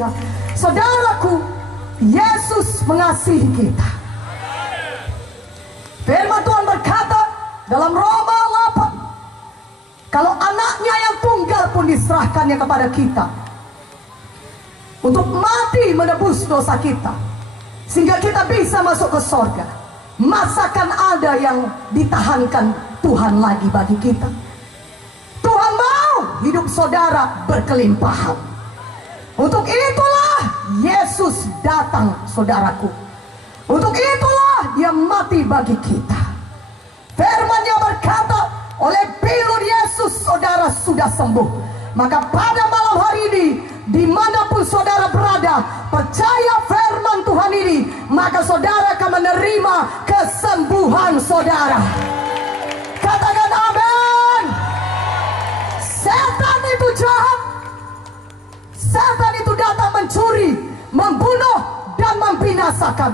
lihat. Saudaraku, Yesus mengasihi kita. Firman Tuhan berkata dalam Roma 8, kalau anaknya yang tunggal pun diserahkannya kepada kita untuk mati menebus dosa kita, sehingga kita bisa masuk ke sorga. Masakan ada yang ditahankan Tuhan lagi bagi kita? Tuhan mau hidup saudara berkelimpahan. Untuk itulah Yesus datang, saudaraku. Untuk itulah Dia mati bagi kita. Firman-Nya berkata, oleh pilur Yesus saudara sudah sembuh. Maka pada malam hari ini, dimanapun saudara berada, percaya firman Tuhan ini, maka saudara akan menerima kesembuhan saudara. Katakan amin. Setan itu jahat. Setan itu datang mencuri, membunuh, dan membinasakan.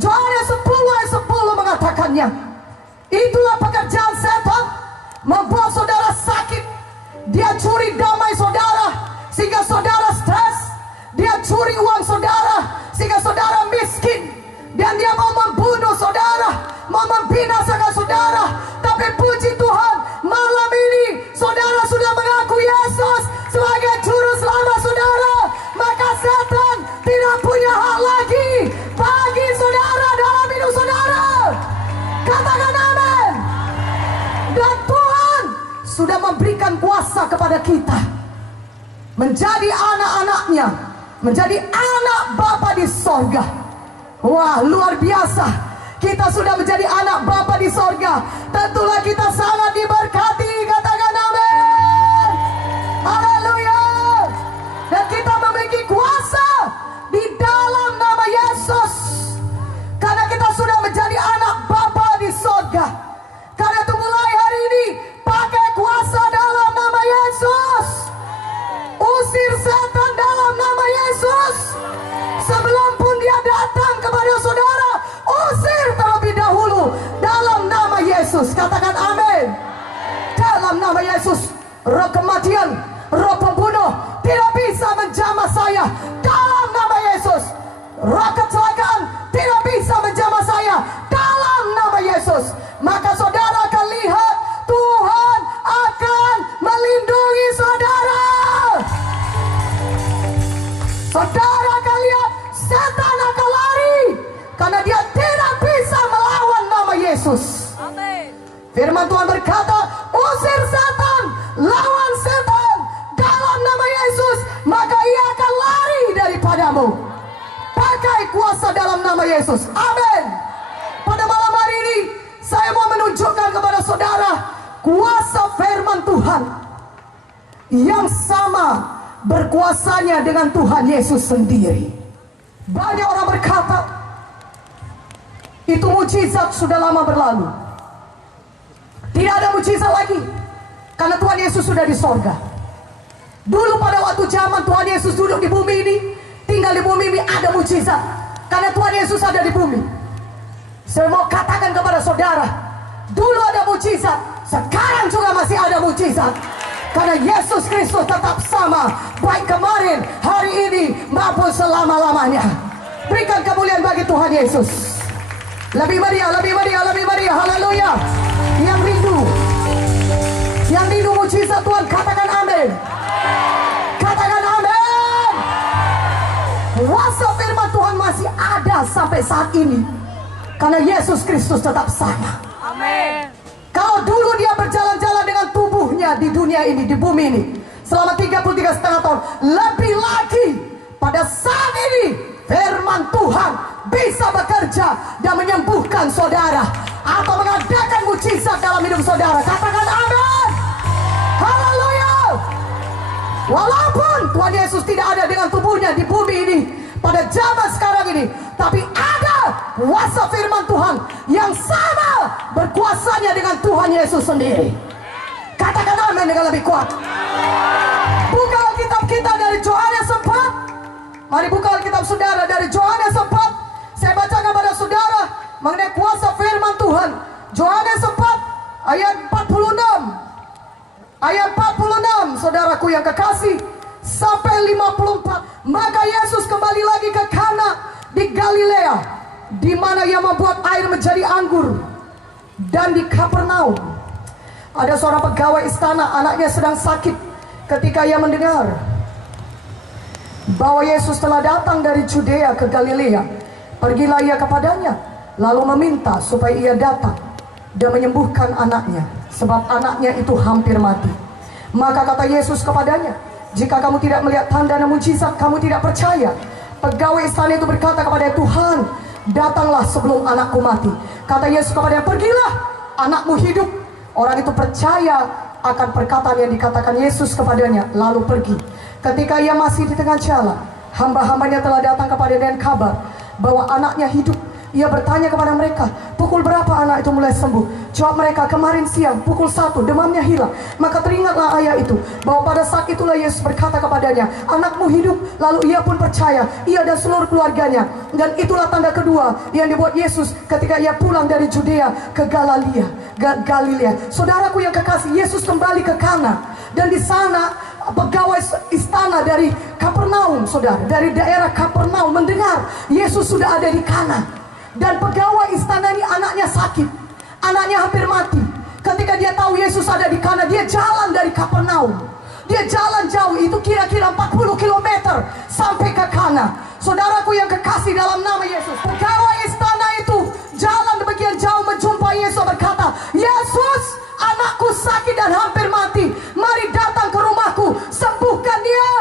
Yohanes 10 ayat 10 mengatakannya. Itulah pekerjaan setan, membuat saudara sakit. Dia curi damai saudara sehingga saudara stres. Dia curi uang saudara sehingga saudara miskin. Dan dia mau membunuh saudara, mau membinasakan saudara. Tapi puji Tuhan, malam ini saudara sudah mengaku Yesus sebagai juru selamat saudara. Maka setan tidak punya hak lagi bagi saudara dalam hidup saudara. Katakan amin. Dan Tuhan sudah memberikan kuasa kepada kita menjadi anak-anaknya, menjadi anak Bapa di sorga. Wah, luar biasa. Kita sudah menjadi anak Bapa di sorga. Tentulah kita sangat diberkati. Katakan amin. Haleluya. Dan kita memiliki kuasa di dalam nama Yesus. Karena kita sudah menjadi anak Bapa di sorga. Karena itu mulai hari ini, pakai kuasa dalam nama Yesus. Usir setan dalam nama Yesus. Sebelum pun dia datang kepada saudara, usir terlebih dahulu dalam nama Yesus. Katakan amin. Dalam nama Yesus, roh kematian, roh pembunuh tidak bisa menjamah saya. Dalam nama Yesus, roh kecelakaan tidak bisa menjamah saya. Dalam nama Yesus. Maka saudara akan lihat Tuhan akan melindungi saudara. Saudara akan lihat setan akan lari, karena dia tidak bisa melawan nama Yesus. Amin. Firman Tuhan berkata, usir setan, lawan setan dalam nama Yesus, maka ia akan lari daripadamu. Pakai kuasa dalam nama Yesus. Amin. Pada malam hari ini, saya mau menunjukkan kepada saudara kuasa firman Tuhan yang sama berkuasanya dengan Tuhan Yesus sendiri. Banyak orang berkata, itu mujizat sudah lama berlalu. Tidak ada mujizat lagi, karena Tuhan Yesus sudah di sorga. Dulu pada waktu zaman Tuhan Yesus duduk di bumi ini, tinggal di bumi ini, ada mujizat, karena Tuhan Yesus ada di bumi. Saya mau katakan kepada saudara, dulu ada mujizat, sekarang juga masih ada mujizat. Karena Yesus Kristus tetap sama, baik kemarin, hari ini, maupun selama-lamanya. Berikan kemuliaan bagi Tuhan Yesus. Lebih meriah, lebih meriah, lebih meriah. Haleluya. Yang rindu mujizat Tuhan, katakan amin. Katakan amin. Kuasa firman Tuhan masih ada sampai saat ini, karena Yesus Kristus tetap sama. Amin. Kalau dulu dia berjalan-jalan dengan tubuhnya di dunia ini, di bumi ini, selama 33,5 tahun, lebih lagi pada saat ini firman Tuhan bisa bekerja dan menyembuhkan saudara atau mengadakan mujizat dalam hidup saudara. Katakan amin. Haleluya. Walaupun Tuhan Yesus tidak ada dengan tubuhnya di bumi ini pada zaman sekarang ini, tapi ada kuasa firman Tuhan yang sama berkuasanya dengan Tuhan Yesus sendiri. Katakan amin dengan lebih kuat. Buka Alkitab kita dari Yohanes 4. Mari buka Alkitab saudara dari Yohanes 4. Saya bacakan kepada saudara mengenai kuasa firman Tuhan. Yohanes 4 ayat 46. Ayat 46, saudaraku yang kekasih. sampai 54. Maka Yesus kembali lagi ke Kana di Galilea, di mana ia membuat air menjadi anggur. Dan di Kapernaum ada seorang pegawai istana, anaknya sedang sakit. Ketika ia mendengar bahwa Yesus telah datang dari Judea ke Galilea, pergilah ia kepadanya, lalu meminta supaya ia datang dan menyembuhkan anaknya, sebab anaknya itu hampir mati. Maka kata Yesus kepadanya, jika kamu tidak melihat tanda dan mujizat, kamu tidak percaya. Pegawai istana itu berkata kepada Tuhan, datanglah sebelum anakku mati. Kata Yesus kepadanya, pergilah, anakmu hidup. Orang itu percaya akan perkataan yang dikatakan Yesus kepadanya, lalu pergi. Ketika ia masih di tengah jalan, hamba-hambanya telah datang kepadanya dengan kabar bahwa anaknya hidup. Ia bertanya kepada mereka, pukul berapa anak itu mulai sembuh? Jawab mereka, kemarin siang pukul 1, demamnya hilang. Maka teringatlah ayah itu bahwa pada saat itulah Yesus berkata kepadanya, anakmu hidup. Lalu ia pun percaya, ia dan seluruh keluarganya. Dan itulah tanda kedua yang dibuat Yesus ketika ia pulang dari Judea ke Galilea. Saudaraku yang kekasih, Yesus kembali ke Kana. Dan di sana pegawai istana dari Kapernaum, saudara, dari daerah Kapernaum mendengar Yesus sudah ada di Kana. Dan pegawai istana ini anaknya sakit, anaknya hampir mati. Ketika dia tahu Yesus ada di Kana, dia jalan dari Kapernaum. Dia jalan jauh, itu kira-kira 40 km sampai ke Kana. Saudaraku yang kekasih dalam nama Yesus, pegawai istana itu jalan demikian jauh menjumpai Yesus, berkata, Yesus, anakku sakit dan hampir mati, mari datang ke rumahku, sembuhkan dia.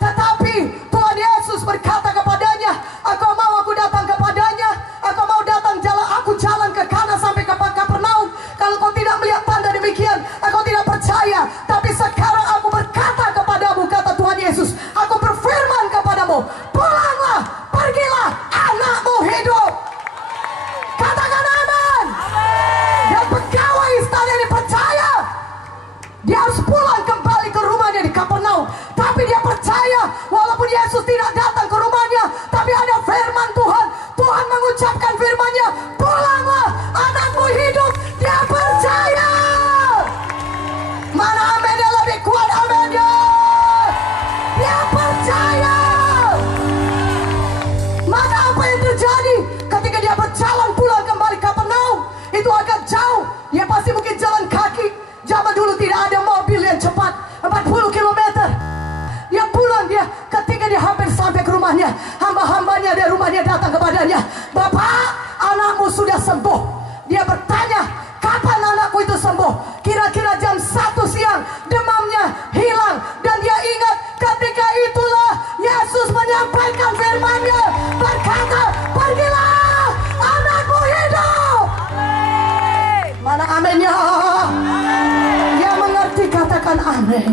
Tetapi Tuhan Yesus berkata kepadanya, engkau mau aku datang kepadanya? Engkau mau datang aku jalan ke Kana sampai ke Kapernaum? Kalau kau tidak melihat tanda demikian, engkau tidak percaya. Tapi sekarang aku berkata kepadamu, kata Tuhan Yesus, aku berfirman kepadamu, pulanglah, pergilah, anakmu hidup. Katakan amin. Dan pegawai istana ini percaya. Dia harus pulang kembali ke rumahnya di Kapernaum. Tapi dia percaya, walaupun Yesus tidak datang ke rumahnya, tapi ada firman Tuhan. Tuhan mengucapkan firman-Nya, pulanglah, anakmu hidup. Dia percaya. Mana amennya lebih kuat, amennya? Dia percaya. Mana apa yang terjadi ketika dia berjalan pulang kembali ke Kapernaum? Itu agak jauh. Ya pasti mungkin jalan kaki. Zaman dulu tidak ada mobil yang cepat, 40 km. Dia pulang, ketika dia hampir sampai ke rumahnya, hamba-hambanya dari rumahnya datang kepadanya, Bapak, anakmu sudah sembuh. Dia bertanya, kapan anakku itu sembuh? Kira-kira jam 1 siang, demamnya hilang. Dan dia ingat ketika itulah Yesus menyampaikan firman-Nya, berkata, pergilah, anakmu hidup. Mana amennya? Yang mengerti katakan amin.